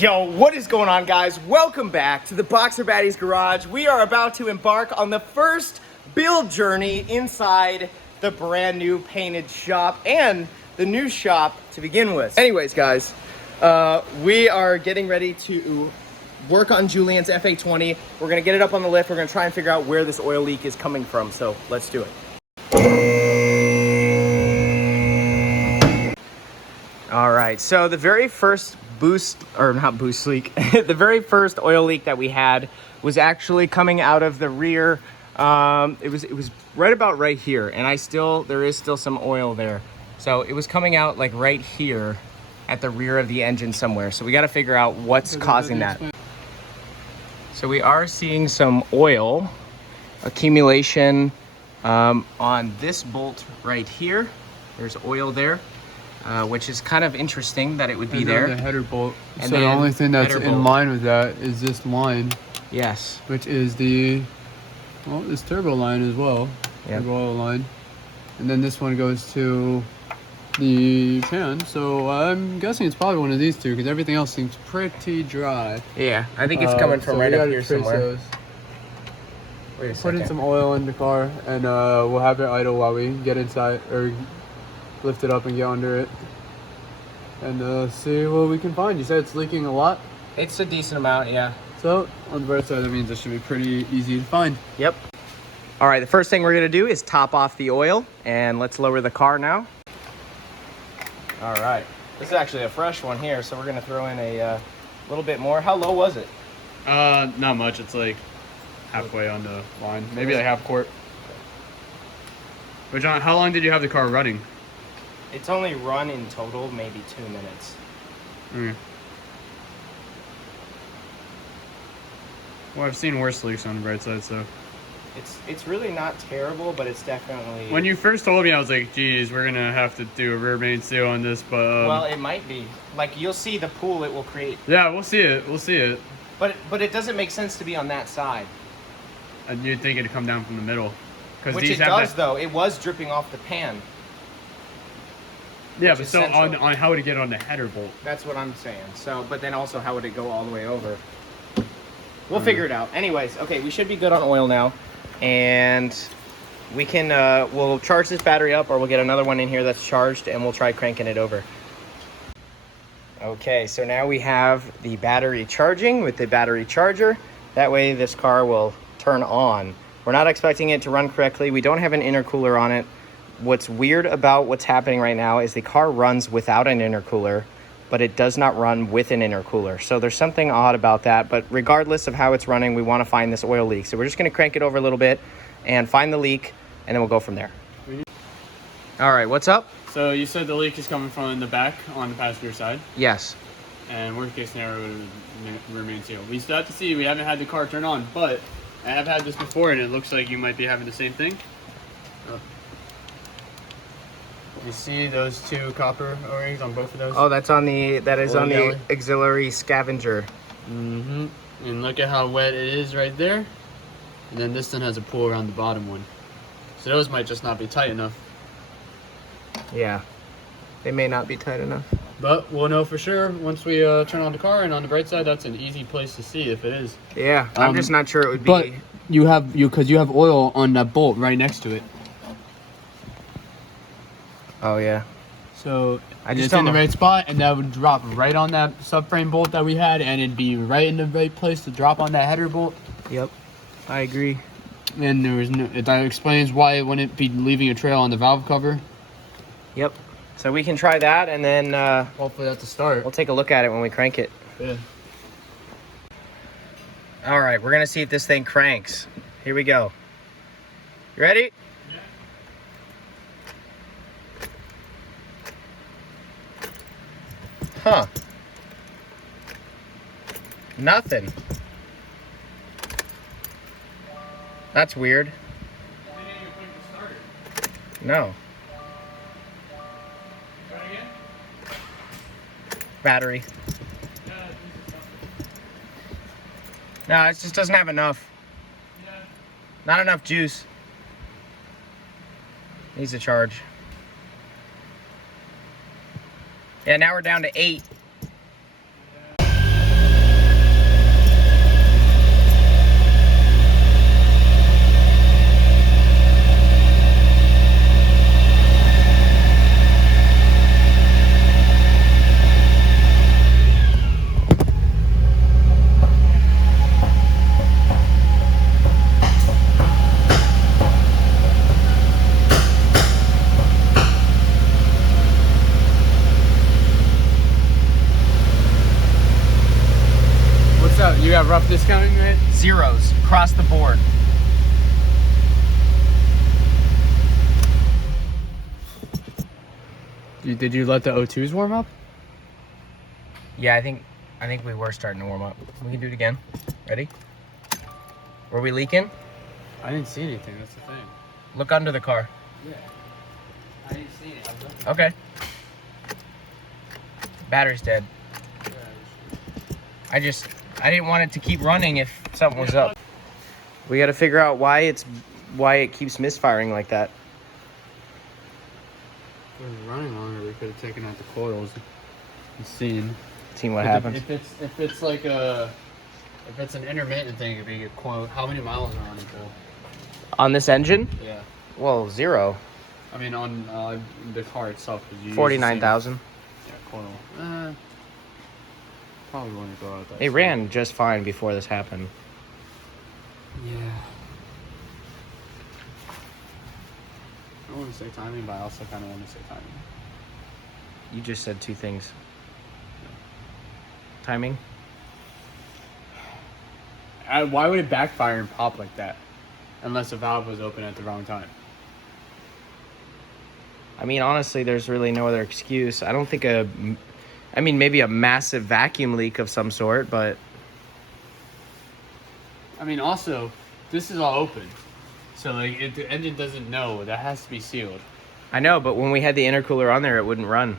Yo, what is going on, guys? Welcome back to the Boxer Baddies Garage. We are about to embark on the first build journey inside the brand new painted shop and the new shop to begin with. Anyways, guys, we are getting ready to work on Julian's FA20. We're gonna get it up on the lift. We're gonna try and figure out where this oil leak is coming from. So let's do it. All right, so the very first the very first oil leak that we had was actually coming out of the rear. It was right about right here, and there is still some oil there. So it was coming out like right here at the rear of the engine somewhere. So we got to figure out what's causing that. So we are seeing some oil accumulation on this bolt right here. There's oil there. Which is kind of interesting that it would be there. The header bolt. And so the only thing that's in line with that is this line. Yes. Which is this turbo line as well. Yep. Turbo oil line. And then this one goes to the pan. So I'm guessing it's probably one of these two because everything else seems pretty dry. Yeah, I think it's coming from right up here somewhere. Wait a second. Put in some oil in the car and we'll have it idle while we get inside or lift it up and get under it and see what we can find. You said it's leaking a lot? It's a decent amount, yeah. So on the right side, that means it should be pretty easy to find. Yep. All right, the first thing we're gonna do is top off the oil, and let's lower the car now. All right, this is actually a fresh one here, so we're gonna throw in a little bit more. How low was it? Not much. It's like halfway on the line, maybe like half quart. But John, how long did you have the car running? It's only run in total maybe 2 minutes. Well, I've seen worse leaks on the bright side, so. It's really not terrible, but it's definitely... When you first told me, I was like, geez, we're gonna have to do a rear main seal on this, but... well, it might be. Like, you'll see the pool it will create. Yeah, we'll see it. We'll see it. But it doesn't make sense to be on that side. And you'd think it'd come down from the middle. Which it does, though. It was dripping off the pan. Yeah, but so on how would it get on the header bolt? That's what I'm saying. So, but then also how would it go all the way over? We'll figure it out. Anyways, okay, we should be good on oil now. And we can, we'll charge this battery up or we'll get another one in here that's charged and we'll try cranking it over. Okay, so now we have the battery charging with the battery charger. That way this car will turn on. We're not expecting it to run correctly. We don't have an intercooler on it. What's weird about what's happening right now is the car runs without an intercooler, but it does not run with an intercooler. So there's something odd about that, but regardless of how it's running, we want to find this oil leak. So we're just going to crank it over a little bit and find the leak, and then we'll go from there. All right, what's up? So you said the leak is coming from the back on the passenger side? Yes. And worst case scenario would remain sealed. We still have to see. We haven't had the car turn on, but I have had this before, and it looks like you might be having the same thing. You see those two copper O-rings on both of those? Oh, that is on the auxiliary scavenger. Mm-hmm. And look at how wet it is right there. And then this one has a pull around the bottom one. So those might just not be tight enough. Yeah, they may not be tight enough. But we'll know for sure once we turn on the car, and on the bright side, that's an easy place to see if it is. Yeah, I'm just not sure it would be. But because you have oil on that bolt right next to it. Oh yeah. So it's in the right spot, and that would drop right on that subframe bolt that we had, and it'd be right in the right place to drop on that header bolt. Yep, I agree. And that explains why it wouldn't be leaving a trail on the valve cover. Yep. So we can try that, and then hopefully that's a start. We'll take a look at it when we crank it. Yeah. All right, we're gonna see if this thing cranks. Here we go. You ready? Huh. Nothing. That's weird. No. Battery. No, it just doesn't have enough. Not enough juice. Needs a charge. Yeah, now we're down to 8. What's up? You got rough discounting, right? Zeros across the board. Did you let the O2s warm up? Yeah, I think we were starting to warm up. We can do it again. Ready? Were we leaking? I didn't see anything. That's the thing. Look under the car. Yeah. I didn't see it. Okay. Battery's dead. I didn't want it to keep running if something was up. We got to figure out why it keeps misfiring like that. If it was running longer, we could have taken out the coils and seen What happens. If it's like if it's an intermittent thing, it'd be a coil. How many miles are on it, Bill? On this engine? Yeah. Well, 0. I mean, on the car itself. 49,000. Yeah, coil. Probably wouldn't go out that. It ran just fine before this happened. Yeah. I want to say timing, but I also kind of want to say timing. You just said 2 things. Timing? Why would it backfire and pop like that? Unless the valve was open at the wrong time. I mean, honestly, there's really no other excuse. I don't think maybe a massive vacuum leak of some sort, but... I mean, also, this is all open. So, like, if the engine doesn't know, that has to be sealed. I know, but when we had the intercooler on there, it wouldn't run.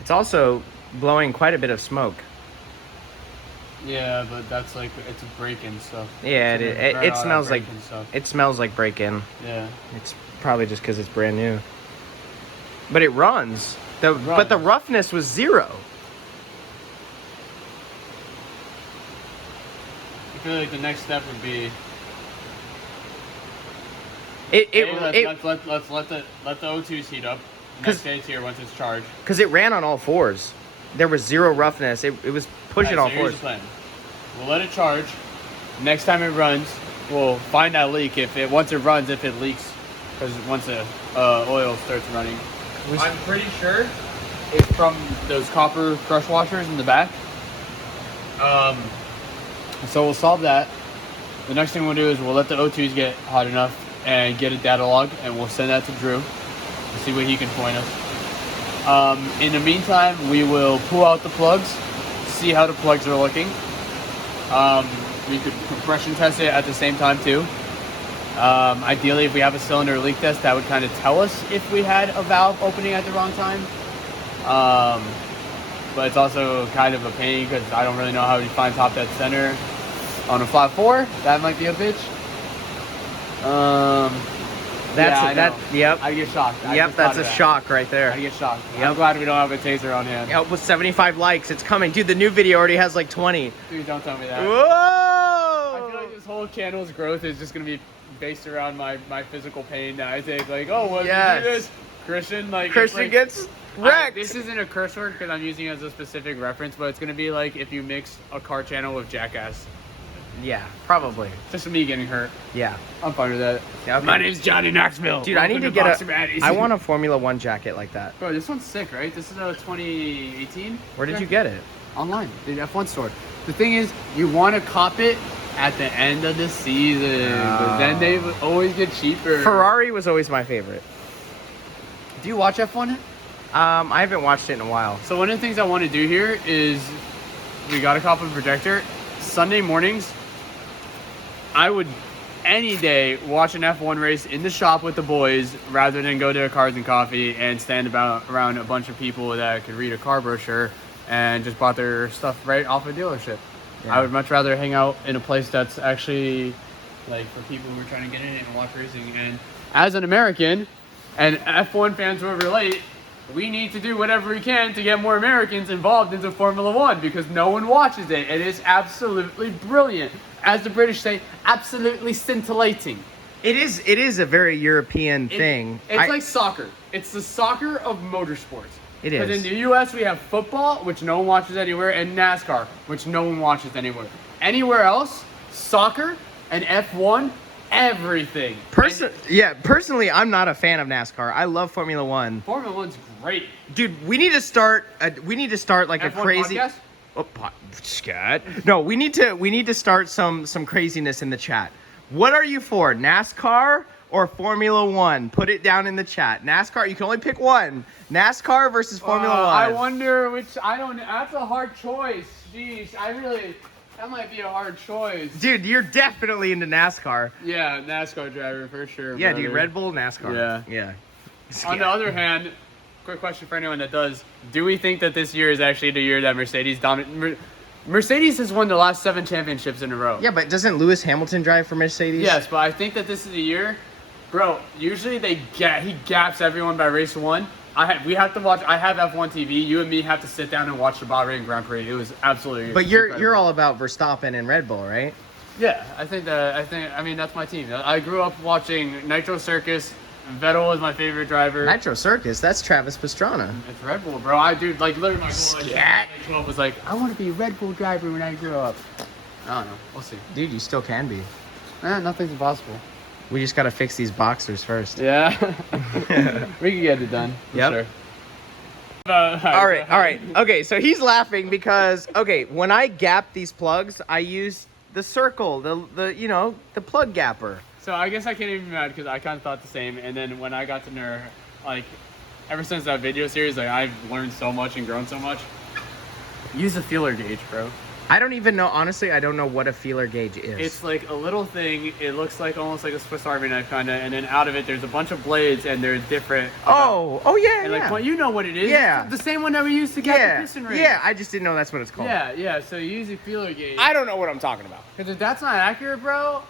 It's also blowing quite a bit of smoke. Yeah, but that's like, it's a break-in stuff. Yeah, it smells like stuff. It smells like break-in. Yeah. It's probably just because it's brand new. But it runs. But the roughness was 0. I feel like the next step would be let's let the O2s heat up. Next day it's here once it's charged. Because it ran on all 4s. There was 0 roughness. It was pushing all 4s. Here's the plan. We'll let it charge. Next time it runs, we'll find that leak. Once it runs, if it leaks, because once the oil starts running, I'm pretty sure it's from those copper crush washers in the back. So we'll solve that. The next thing we'll do is we'll let the O2s get hot enough and get a data log, and we'll send that to Drew and see what he can point us. In the meantime, we will pull out the plugs, see how the plugs are looking. We could compression test it at the same time too. Ideally, if we have a cylinder leak test, that would kind of tell us if we had a valve opening at the wrong time. But it's also kind of a pain because I don't really know how to find top dead center on a flat 4. That might be a bitch. Yep. I get shocked. Yep, that's a shock right there. I get shocked. Yep. I'm glad we don't have a taser on hand. Yep, with 75 likes, it's coming. Dude, the new video already has like 20. Dude, don't tell me that. Whoa! I feel like this whole channel's growth is just going to be based around my physical pain that I take. Like, oh, well, yes. You do this, Christian. Like, Christian gets wrecked. This isn't a curse word because I'm using it as a specific reference, but it's going to be like if you mix a car channel with Jackass. Yeah, probably. Just me getting hurt. Yeah. I'm fine with that. Yeah, okay. My name's Johnny Knoxville. Dude, I need to get I want a Formula 1 jacket like that. Bro, this one's sick, right? This is a 2018. Where did you get it? Online. The F1 store. The thing is, you want to cop it at the end of the season, but then they always get cheaper. Ferrari was always my favorite. Do you watch F1? I haven't watched it in a while. So one of the things I want to do here is we got a copy of the projector. Sunday mornings, I would any day watch an F1 race in the shop with the boys rather than go to a Cars and Coffee and stand around a bunch of people that could read a car brochure and just bought their stuff right off a dealership. Yeah. I would much rather hang out in a place that's actually like for people who are trying to get in and watch racing. And as an American, and F1 fans will relate, we need to do whatever we can to get more Americans involved into Formula 1 because no one watches it. It is absolutely brilliant. As the British say, absolutely scintillating. It is a very European thing. It's like soccer. It's the soccer of motorsports. It is. Because in the U.S. we have football, which no one watches anywhere, and NASCAR, which no one watches anywhere. Anywhere else, soccer and F1 everything. Personally, I'm not a fan of NASCAR. I love Formula One. Formula One's great. Dude, we need to start like a F1 crazy. podcast? Oh, Scott. No, we need to start some craziness in the chat. What are you for, NASCAR or Formula One? Put it down in the chat. NASCAR, you can only pick one. NASCAR versus Formula One. I wonder which. I don't. That's a hard choice. Jeez, that might be a hard choice. Dude, you're definitely into NASCAR. Yeah, NASCAR driver for sure. Yeah, brother. dude, Red Bull, NASCAR. Yeah. Yeah. On the other hand, quick question for anyone that does: do we think that this year is actually the year that Mercedes dominate? Mercedes has won the last 7 championships in a row. Yeah, but doesn't Lewis Hamilton drive for Mercedes? Yes, but I think that this is the year, bro. Usually he gaps everyone by race 1. We have to watch. I have F1 TV. You and me have to sit down and watch the Bahrain Grand Prix. It was absolutely. But you're incredible. all about Verstappen and Red Bull, right? Yeah, I mean that's my team. I grew up watching Nitro Circus. Vettel was my favorite driver. Nitro Circus, that's Travis Pastrana. It's Red Bull, bro. Literally my goal Scat. at 12 was like, I want to be a Red Bull driver when I grow up. I don't know. We'll see. Dude, you still can be. Nothing's impossible. We just gotta fix these boxers first. Yeah. We can get it done. For Yep. sure. All right. Okay, so he's laughing because when I gap these plugs, I use the circle, the plug gapper. So I guess I can't even be mad because I kind of thought the same. And then when I got to know, like, ever since that video series, like I've learned so much and grown so much. Use a feeler gauge, bro. I don't even know, honestly, I don't know what a feeler gauge is. It's like a little thing. It looks like almost like a Swiss Army knife kind of, and then out of it there's a bunch of blades and they're different. Oh yeah, and yeah. like, well, you know what it is. Yeah. It's the same one that we used to get the piston ring. Yeah, I just didn't know that's what it's called. Yeah. So you use a feeler gauge. I don't know what I'm talking about. Because if that's not accurate, bro,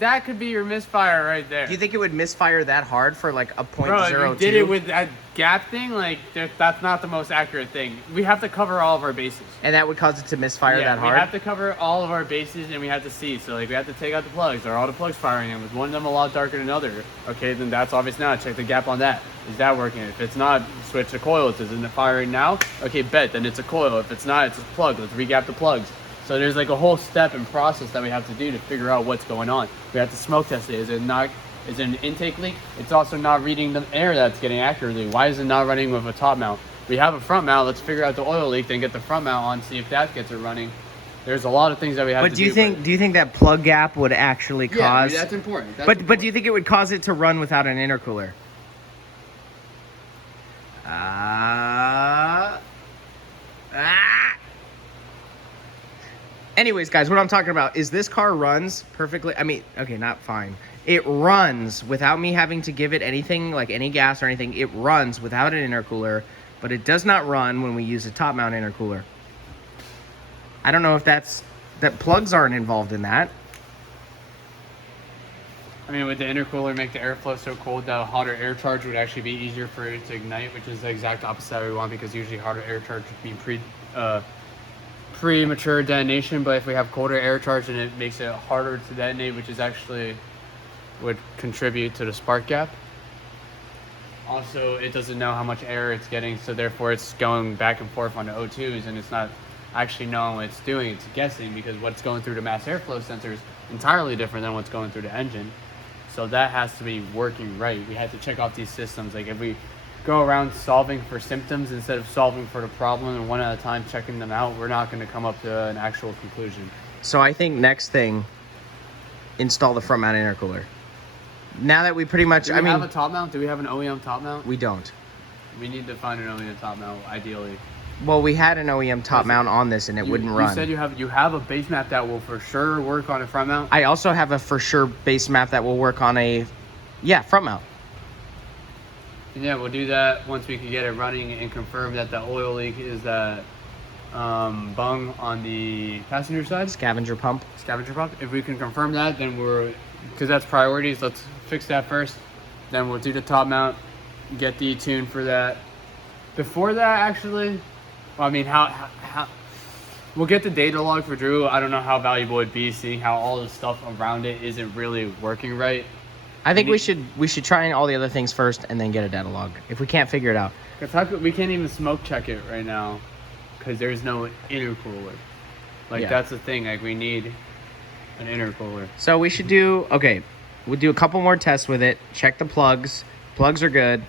that could be your misfire right there. Do you think it would misfire that hard for like a .02? Bro, if you did it with that gap thing, like that's not the most accurate thing. We have to cover all of our bases. And that would cause it to misfire that hard? We have to cover all of our bases and we have to see. So like we have to take out the plugs. Are all the plugs firing? And with one of them a lot darker than another, okay, then that's obvious now. Check the gap on that. Is that working? If it's not, switch the coil. Isn't it firing now? Okay, bet. Then it's a coil. If it's not, it's a plug. Let's re-gap the plugs. So there's like a whole step and process that we have to do to figure out what's going on. We have to smoke test it. Is it an intake leak? It's also not reading the air that's getting accurately. Why is it not running with a top mount? We have a front mount. Let's figure out the oil leak, then get the front mount on, see if that gets it running. There's a lot of things that we have to do. But do you think that plug gap would actually cause? Yeah, that's important. But do you think it would cause it to run without an intercooler? Anyways, guys, what I'm talking about is this car runs perfectly. I mean, okay, not fine. It runs without me having to give it anything, like any gas or anything. It runs without an intercooler, but it does not run when we use a top mount intercooler. I don't know if that plugs aren't involved in that. I mean, would the intercooler make the airflow so cold that a hotter air charge would actually be easier for it to ignite, which is the exact opposite that we want, because usually hotter air charge would mean premature detonation, but if we have colder air charge, then it makes it harder to detonate, which is actually would contribute to the spark gap. Also, it doesn't know how much air it's getting, so therefore it's going back and forth on the O2s, and it's not actually knowing what it's doing. It's guessing, because what's going through the mass airflow sensor is entirely different than what's going through the engine. So that has to be working right. We had to check off these systems. Like if we go around solving for symptoms instead of solving for the problem and one at a time checking them out, we're not going to come up to an actual conclusion. So I think next thing, install the front mount intercooler. Now that we pretty much, Do we have a top mount? Do we have an OEM top mount? We don't. We need to find an OEM top mount, ideally. Well, we had an OEM top mount on this and it wouldn't run. You said you have a base map that will for sure work on a front mount? I also have a for sure base map that will work on a, front mount. And yeah, we'll do that once we can get it running and confirm that the oil leak is that bung on the passenger side. Scavenger pump. If we can confirm that, then because that's priorities, let's fix that first. Then we'll do the top mount, get the tune for that. Before that, actually, well, I mean, how we'll get the data log for Drew. I don't know how valuable it'd be seeing how all the stuff around it isn't really working right. I think we should try all the other things first and then get a data log if we can't figure it out. We can't even smoke check it right now because there's no intercooler. Like that's the thing. Like we need An intercooler. So we should do, okay, we'll do a couple more tests with it, check the plugs. Plugs are good.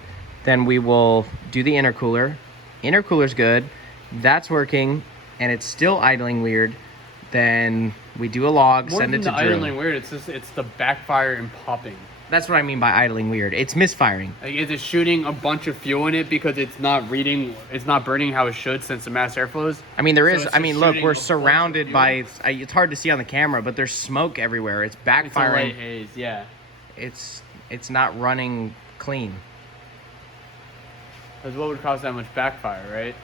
Then we will do the intercooler. Intercooler's good. That's working, and it's still idling weird. Then we do a log, More send than it to the Drew. idling weird, it's the backfire and popping. That's what I mean by idling weird. It's misfiring. Like, is it shooting a bunch of fuel in it because it's not burning how it should since the mass airflows? I mean, there is, it's I just mean, look, shooting we're a bunch of surrounded fuel? by, it's hard to see on the camera, but there's smoke everywhere. It's It's a light backfiring. haze, yeah. It's not running clean. Because what would cause that much backfire, right?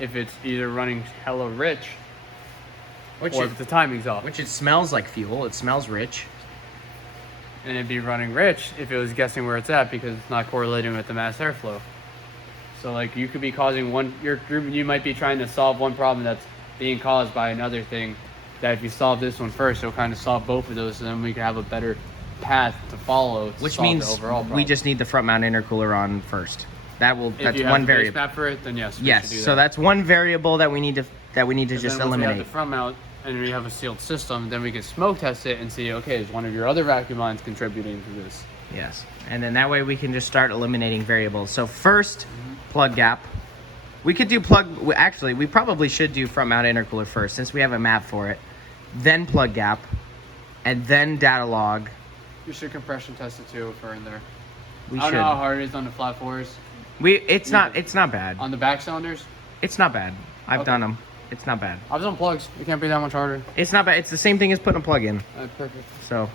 If it's either running hella rich, or if the timing's off. Which it smells like fuel. It smells rich. And it'd be running rich if it was guessing where it's at because it's not correlating with the mass airflow. So like you could be causing you might be trying to solve one problem that's being caused by another thing, that if you solve this one first, it'll kind of solve both of those, so then we can have a better path to follow to Which solve means the overall problem. we just need the front mount intercooler on first. That's if you have one the base variable. map for it, then yes, we Yes, should do so that's one variable that we need to just then once we eliminate. have the front mount and we have a sealed system, then we can smoke test it and see, okay, is one of your other vacuum lines contributing to this? Yes, and then that way we can just start eliminating variables. So first, plug gap. We could do actually, we probably should do front mount intercooler first since we have a map for it. Then plug gap, and then data log. You should compression test it too if we're in there. We I don't should. know how hard it is on the flat fours. It's not bad. On the back cylinders, It's not bad. I've Okay. done them. It's not bad. I was on plugs. It can't be that much harder. It's not bad. It's the same thing as putting a plug in. Perfect. So,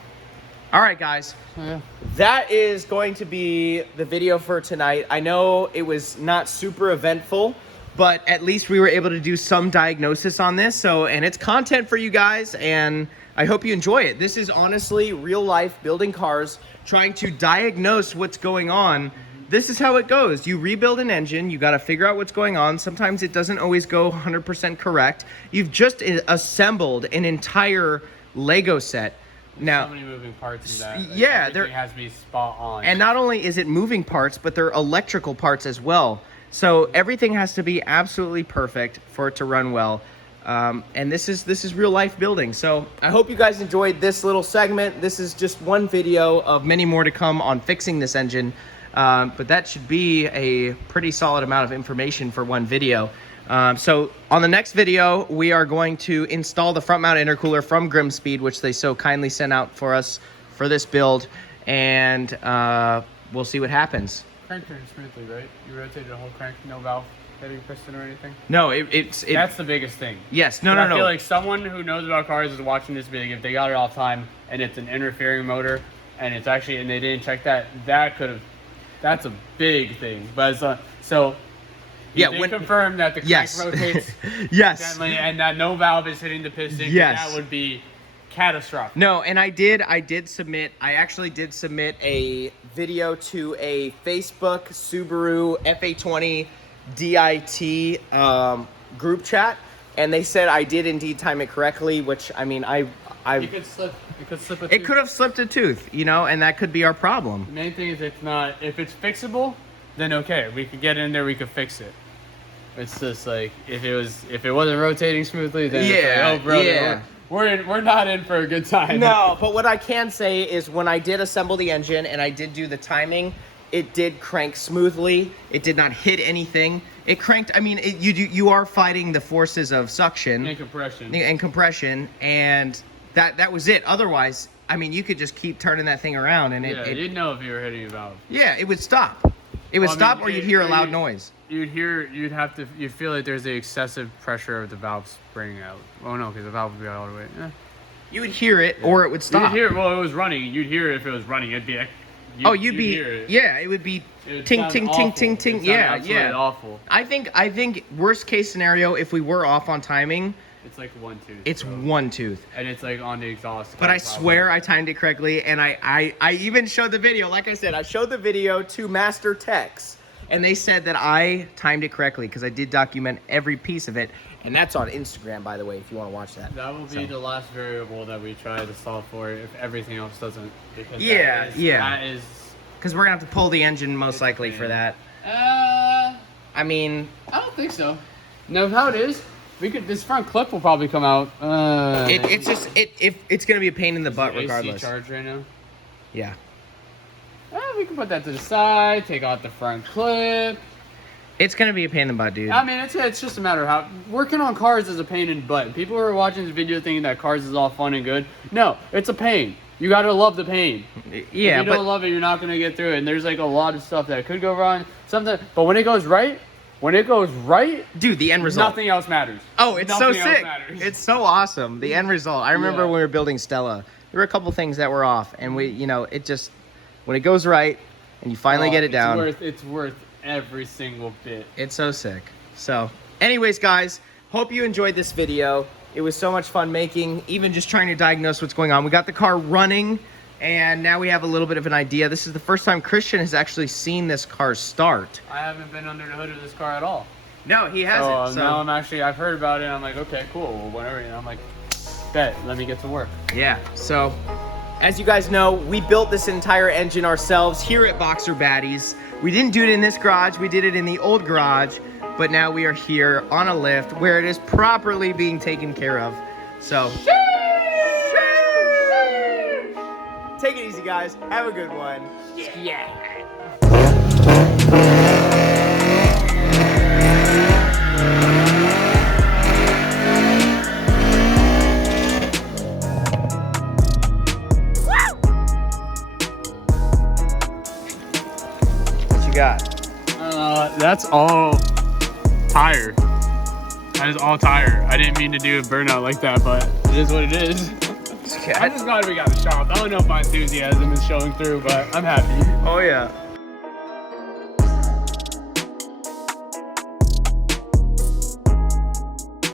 all right, guys. So, yeah. That is going to be the video for tonight. I know it was not super eventful, but at least we were able to do some diagnosis on this. So, and it's content for you guys, and I hope you enjoy it. This is honestly real life building cars, trying to diagnose what's going on. This is how it goes. You rebuild an engine, you got to figure out what's going on. Sometimes it doesn't always go 100% correct. You've just assembled an entire Lego set. Now, So many moving parts in that. Like, yeah, everything has to be spot on. and not only is it moving parts, but they're electrical parts as well. So everything has to be absolutely perfect for it to run well. And this is real life building. So I hope you guys enjoyed this little segment. This is just one video of many more to come on fixing this engine. But that should be a pretty solid amount of information for one video. So on the next video, we are going to install the front mount intercooler from Grimspeed, which they so kindly sent out for us for this build. And we'll see what happens. Crank turns smoothly, right? You rotated the whole crank, no valve heading piston or anything? No, That's the biggest thing. yes, But I no. feel like someone who knows about cars is watching this video. If they got it off time and it's an interfering motor and it's actually, and they didn't check that, that's a big thing. But so Yeah, they when- confirm that the crank Yes. rotates Yes. gently and that no valve is hitting the piston. 'Cause Yes. that would be catastrophic. No, and I actually did submit a video to a Facebook Subaru FA20 DIT group chat, and they said I did indeed time it correctly, which I mean, It could slip. It could slip a it tooth. could have slipped a tooth, and that could be our problem. The main thing is if it's fixable, then okay, we could get in there, we could fix it. It's just like if it wasn't rotating smoothly, then it's Yeah, like, oh brother, yeah. we're not in for a good time. No, but what I can say is when I did assemble the engine and I did do the timing, it did crank smoothly. It did not hit anything. It cranked. I mean, you are fighting the forces of suction And compression. and compression, and that was it. Otherwise, I mean, you could just keep turning that thing around, and Yeah, you'd know if you were hitting a valve. it would stop. It would Well, I stop, mean, or you'd hear a it- loud it- noise. You'd feel like there's the excessive pressure of the valve springing out. Oh no, because the valve would be all the way. You would hear it, or it would stop. You'd hear, well, it was running. You'd hear it if it was running. It'd be like, You'd be, hear it. yeah, it would be It would ting, sound ting, ting, awful. ting, It'd ting. sound Yeah, absolutely yeah. awful. I think worst case scenario, if we were off on timing, It's like one tooth. it's bro. one tooth. And it's like on the exhaust. But I swear I timed it correctly, and I even showed the video. Like I said, I showed the video to Master Techs, and they said that I timed it correctly because I did document every piece of it, and that's on Instagram, by the way, if you want to watch that. That will be the last variable that we try to solve for if everything else doesn't. Because Yeah, That is. Because we're gonna have to pull the engine most likely for that. I mean, I don't think so. No, how it is. This front clip will probably come out. It's gonna be a pain in the butt AC regardless. charge right now. Yeah. We can put that to the side. Take out the front clip. It's gonna be a pain in the butt, dude. I mean, it's just a matter of how working on cars is a pain in the butt. People who are watching this video thinking that cars is all fun and good. No, it's a pain. You gotta love the pain. Yeah, if you don't love it, you're not gonna get through it. And there's like a lot of stuff that could go wrong. Something, but when it goes right, dude, the end result. Nothing else matters. Oh, it's Nothing so else sick. matters. It's so awesome. The end result. I remember when we were building Stella, there were a couple things that were off, and it just, when it goes right, and you finally get it down. It's worth every single bit. It's so sick. So, anyways, guys, hope you enjoyed this video. It was so much fun making, even just trying to diagnose what's going on. We got the car running, and now we have a little bit of an idea. This is the first time Cristian has actually seen this car start. I haven't been under the hood of this car at all. No, he hasn't. So now I've heard about it, and I'm like, okay, cool, well, whatever. And I'm like, bet, let me get to work. Yeah, so as you guys know, we built this entire engine ourselves here at Boxer Baddies. We didn't do it in this garage, we did it in the old garage, but now we are here on a lift where it is properly being taken care of. So, take it easy, guys. Have a good one. Yeah. Got? That's all tire. That is all tire. I didn't mean to do a burnout like that, but it is what it is. I'm just glad we got a shop. I don't know if my enthusiasm is showing through, but I'm happy. Oh yeah.